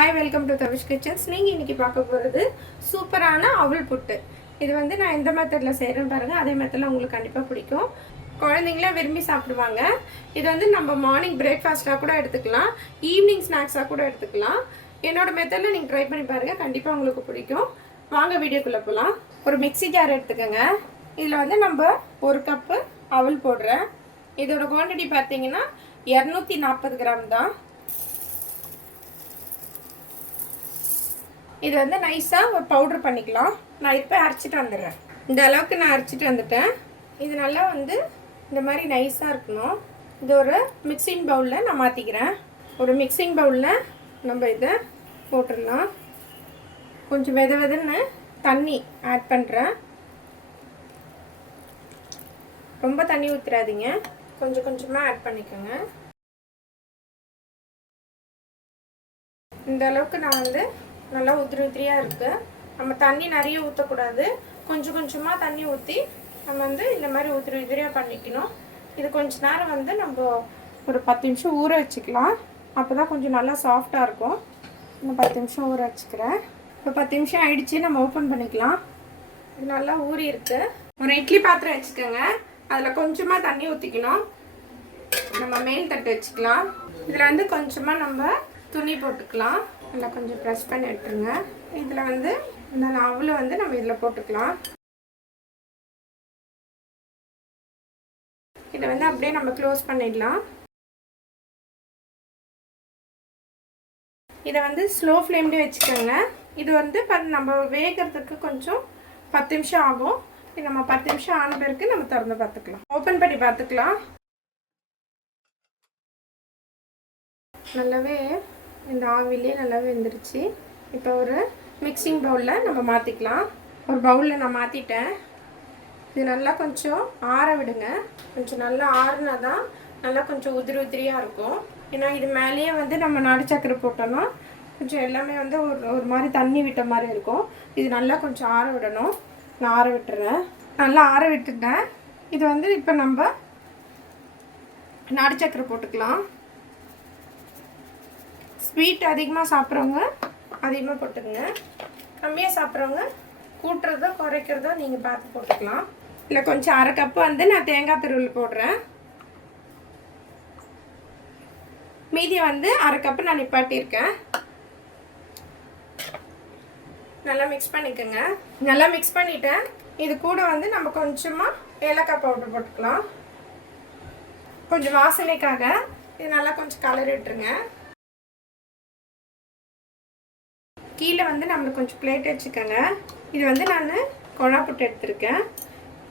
Hi welcome to Tavish kitchens நீங்கள் இன்றைக்கி பார்க்க போகிறது சூப்பரான அவள் புட்டு. இது வந்து நான் எந்த மெத்தடில் செய்கிறேன்னு பாருங்கள் அதே மெத்தடில் உங்களுக்கு கண்டிப்பாக பிடிக்கும். குழந்தைங்களாம் விரும்பி சாப்பிடுவாங்க. இது வந்து நம்ம மார்னிங் பிரேக்ஃபாஸ்ட்டாக கூட எடுத்துக்கலாம். ஈவினிங் ஸ்நாக்ஸாக கூட எடுத்துக்கலாம். என்னோடய மெத்தடில் நீங்கள் ட்ரை பண்ணி பாருங்கள் கண்டிப்பாக உங்களுக்கு பிடிக்கும். வாங்க வீடியோக்குள்ளே போகலாம் ஒரு மிக்ஸி ஜார் எடுத்துக்கோங்க. இதில் வந்து நம்ம ஒரு கப்பு அவல் போடுறேன். இதோட குவான்டிட்டி பார்த்தீங்கன்னா இரநூத்தி நாற்பது கிராம் தான். இது வந்து நைஸாக ஒரு பவுட்ரு பண்ணிக்கலாம். நான் இப்போ அரைச்சிட்டு வந்துடுறேன். இந்த அளவுக்கு நான் அரைச்சிட்டு வந்துட்டேன். இது நல்லா வந்து இந்த மாதிரி நைஸாக இருக்கணும். இது ஒரு மிக்சிங் பவுலில் நான் மாற்றிக்கிறேன் ஒரு மிக்சிங் பவுலில் நம்ம இதை போட்டுடலாம். கொஞ்சம் வெத வெதன்னு தண்ணி ஆட் பண்ணுறேன் ரொம்ப தண்ணி ஊற்றுறாதீங்க கொஞ்சம் கொஞ்சமாக ஆட் பண்ணிக்கோங்க. இந்த அளவுக்கு நான் வந்து நல்லா உதிரி உதிரியாக இருக்குது நம்ம தண்ணி நிறைய ஊற்றக்கூடாது கொஞ்சம் கொஞ்சமாக தண்ணி ஊற்றி நம்ம வந்து இந்த மாதிரி உதிரி உதிரியாக பண்ணிக்கணும். இது கொஞ்ச நேரம் வந்து நம்ம ஒரு பத்து நிமிஷம் ஊற வச்சுக்கலாம். அப்போ தான் கொஞ்சம் நல்லா சாஃப்டாக இருக்கும். இன்னும் பத்து நிமிஷம் ஊற வச்சுக்கிறேன். இப்போ பத்து நிமிஷம் ஆயிடுச்சு நம்ம ஓப்பன் பண்ணிக்கலாம். இது நல்லா ஊறி இருக்கு. ஒரு இட்லி பாத்திரம் வச்சுக்கோங்க. அதில் கொஞ்சமாக தண்ணி ஊற்றிக்கணும் நம்ம மேல் தட்டு வச்சுக்கலாம். இதில் வந்து கொஞ்சமாக நம்ம துணி போட்டுக்கலாம். நல்லா கொஞ்சம் ப்ரெஸ் பண்ணி விட்டுருங்க இதில் வந்து இந்த நாவலும் வந்து நம்ம இதில் போட்டுக்கலாம். இதை வந்து அப்படியே நம்ம க்ளோஸ் பண்ணிடலாம். இதை வந்து ஸ்லோ ஃப்ளேம்லேயே வச்சுக்கோங்க. இது வந்து ப நம்ம வேகிறதுக்கு கொஞ்சம் பத்து நிமிஷம் ஆகும். இது நம்ம பத்து நிமிஷம் ஆன பிறகு நம்ம திறந்து பார்த்துக்கலாம். ஓப்பன் பண்ணி பார்த்துக்கலாம். நல்லாவே இந்த ஆவிலே நல்லா வெந்துருச்சு. இப்போ ஒரு மிக்சிங் பவுலில் நம்ம மாற்றிக்கலாம் ஒரு பவுலில் நான் மாற்றிட்டேன் இது நல்லா கொஞ்சம் ஆற விடுங்க. கொஞ்சம் நல்லா ஆறுனா தான் நல்லா கொஞ்சம் உதிரி உதிரியாக இருக்கும். ஏன்னா இது மேலேயே வந்து நம்ம நாடு சக்கரை போட்டோம்னா கொஞ்சம் எல்லாமே வந்து ஒரு ஒரு மாதிரி தண்ணி விட்ட மாதிரி இருக்கும். இது நல்லா கொஞ்சம் ஆற விடணும். நான் ஆற விட்டுறேன். நல்லா ஆற விட்டுட்டேன். இது வந்து இப்போ நம்ம நாடு சக்கரை போட்டுக்கலாம். ஸ்வீட் அதிகமாக சாப்பிட்றவங்க அதிகமாக போட்டுக்கங்க. கம்மியாக சாப்பிட்றவங்க கூட்டுறதோ குறைக்கிறதோ நீங்கள் பார்த்து போட்டுக்கலாம். இல்லை கொஞ்சம் அரை கப்பு வந்து நான் தேங்காய் திருவில் போடுறேன். மீதி வந்து அரை கப்பு நான் நிப்பாட்டியிருக்கேன். நல்லா மிக்ஸ் பண்ணிக்கோங்க. நல்லா மிக்ஸ் பண்ணிட்டேன். இது கூட வந்து நம்ம கொஞ்சமாக ஏலக்காய் பவுடர் போட்டுக்கலாம். கொஞ்சம் வாசனைக்காக இது நல்லா கொஞ்சம் கலர் விட்டுருங்க. கீழே வந்து நம்மளுக்கு கொஞ்சம் பிளேட் வச்சுக்கோங்க. இது வந்து நான் கொழா புட்டு எடுத்திருக்கேன்.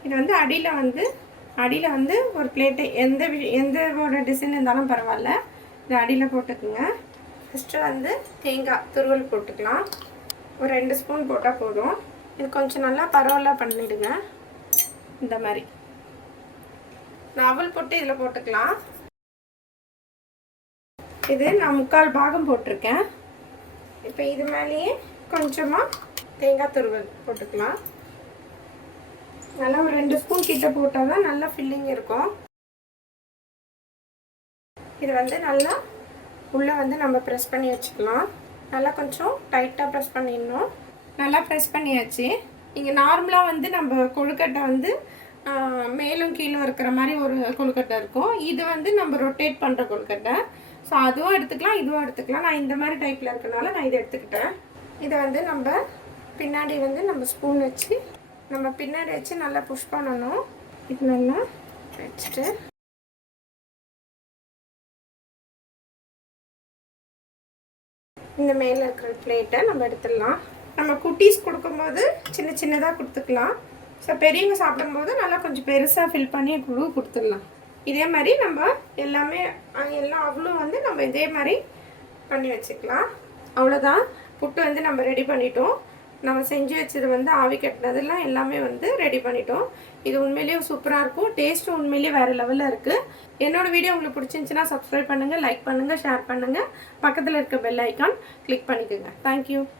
இது வந்து அடியில் வந்து அடியில் வந்து ஒரு பிளேட்டு எந்த வி- எந்த ஒரு டிசைன் இருந்தாலும் பரவாயில்ல. இது அடியில் போட்டுக்குங்க. ஃபஸ்ட்டு வந்து தேங்காய் துருவல் போட்டுக்கலாம். ஒரு ரெண்டு ஸ்பூன் போட்டால் போதும். இது கொஞ்சம் நல்லா பரவாயில்ல பண்ணிவிடுங்க இந்த மாதிரி. நாவல் போட்டு இதில் போட்டுக்கலாம். இது நான் முக்கால் பாகம் போட்டிருக்கேன். இப்போ இது மேலேயே கொஞ்சமாக தேங்காய் துருவல் போட்டுக்கலாம். நல்லா ஒரு ரெண்டு ஸ்பூன் கிட்ட போட்டால் தான் நல்லா ஃபில்லிங் இருக்கும். இது வந்து நல்லா உள்ளே வந்து நம்ம ப்ரெஸ் பண்ணி வச்சுக்கலாம். நல்லா கொஞ்சம் டைட்டாக ப்ரெஸ் பண்ணிடணும். நல்லா ப்ரெஸ் பண்ணியாச்சு. இங்கே நார்மலாக வந்து நம்ம கொழுக்கட்டை வந்து மேலும் கீழும் இருக்கிற மாதிரி ஒரு கொழுக்கட்டை இருக்கும். இது வந்து நம்ம ரொட்டேட் பண்ணுற கொழுக்கட்டை. ஸோ அதுவும் எடுத்துக்கலாம் இதுவும் எடுத்துக்கலாம். நான் இந்த மாதிரி டைப்பில் இருக்கனால நான் இதை எடுத்துக்கிட்டேன். இதை வந்து நம்ம பின்னாடி வந்து நம்ம ஸ்பூன் வச்சு நம்ம பின்னாடி வச்சு நல்லா புஷ் பண்ணணும். இது நல்லா வச்சுட்டு. இந்த மேலே இருக்கிற பிளேட்டை நம்ம எடுத்துடலாம். நம்ம குட்டீஸ் கொடுக்கும்போது சின்ன சின்னதாக கொடுத்துக்கலாம். ஸோ பெரியவங்க சாப்பிடும்போது நல்லா கொஞ்சம் பெருசாக ஃபில் பண்ணி குழு கொடுத்துடலாம். இதே மாதிரி நம்ம எல்லாமே எல்லாம் அவ்வளோ வந்து நம்ம இதே மாதிரி பண்ணி வச்சுக்கலாம். அவ்வளோதான் புட்டு வந்து நம்ம ரெடி பண்ணிட்டோம். நம்ம செஞ்சு வச்சது வந்து ஆவி கட்டினதெல்லாம் எல்லாமே வந்து ரெடி பண்ணிட்டோம். இது உண்மையிலேயே சூப்பராக இருக்கும். டேஸ்ட்டும் உண்மையிலேயே வேறு லெவலில் இருக்குது என்னோடய வீடியோ உங்களுக்கு பிடிச்சிருந்துச்சின்னா சப்ஸ்கிரைப் பண்ணுங்கள் லைக் பண்ணுங்கள் ஷேர் பண்ணுங்கள் பக்கத்தில் இருக்க பெல் ஐக்கான் கிளிக் பண்ணிக்கோங்க. Thank you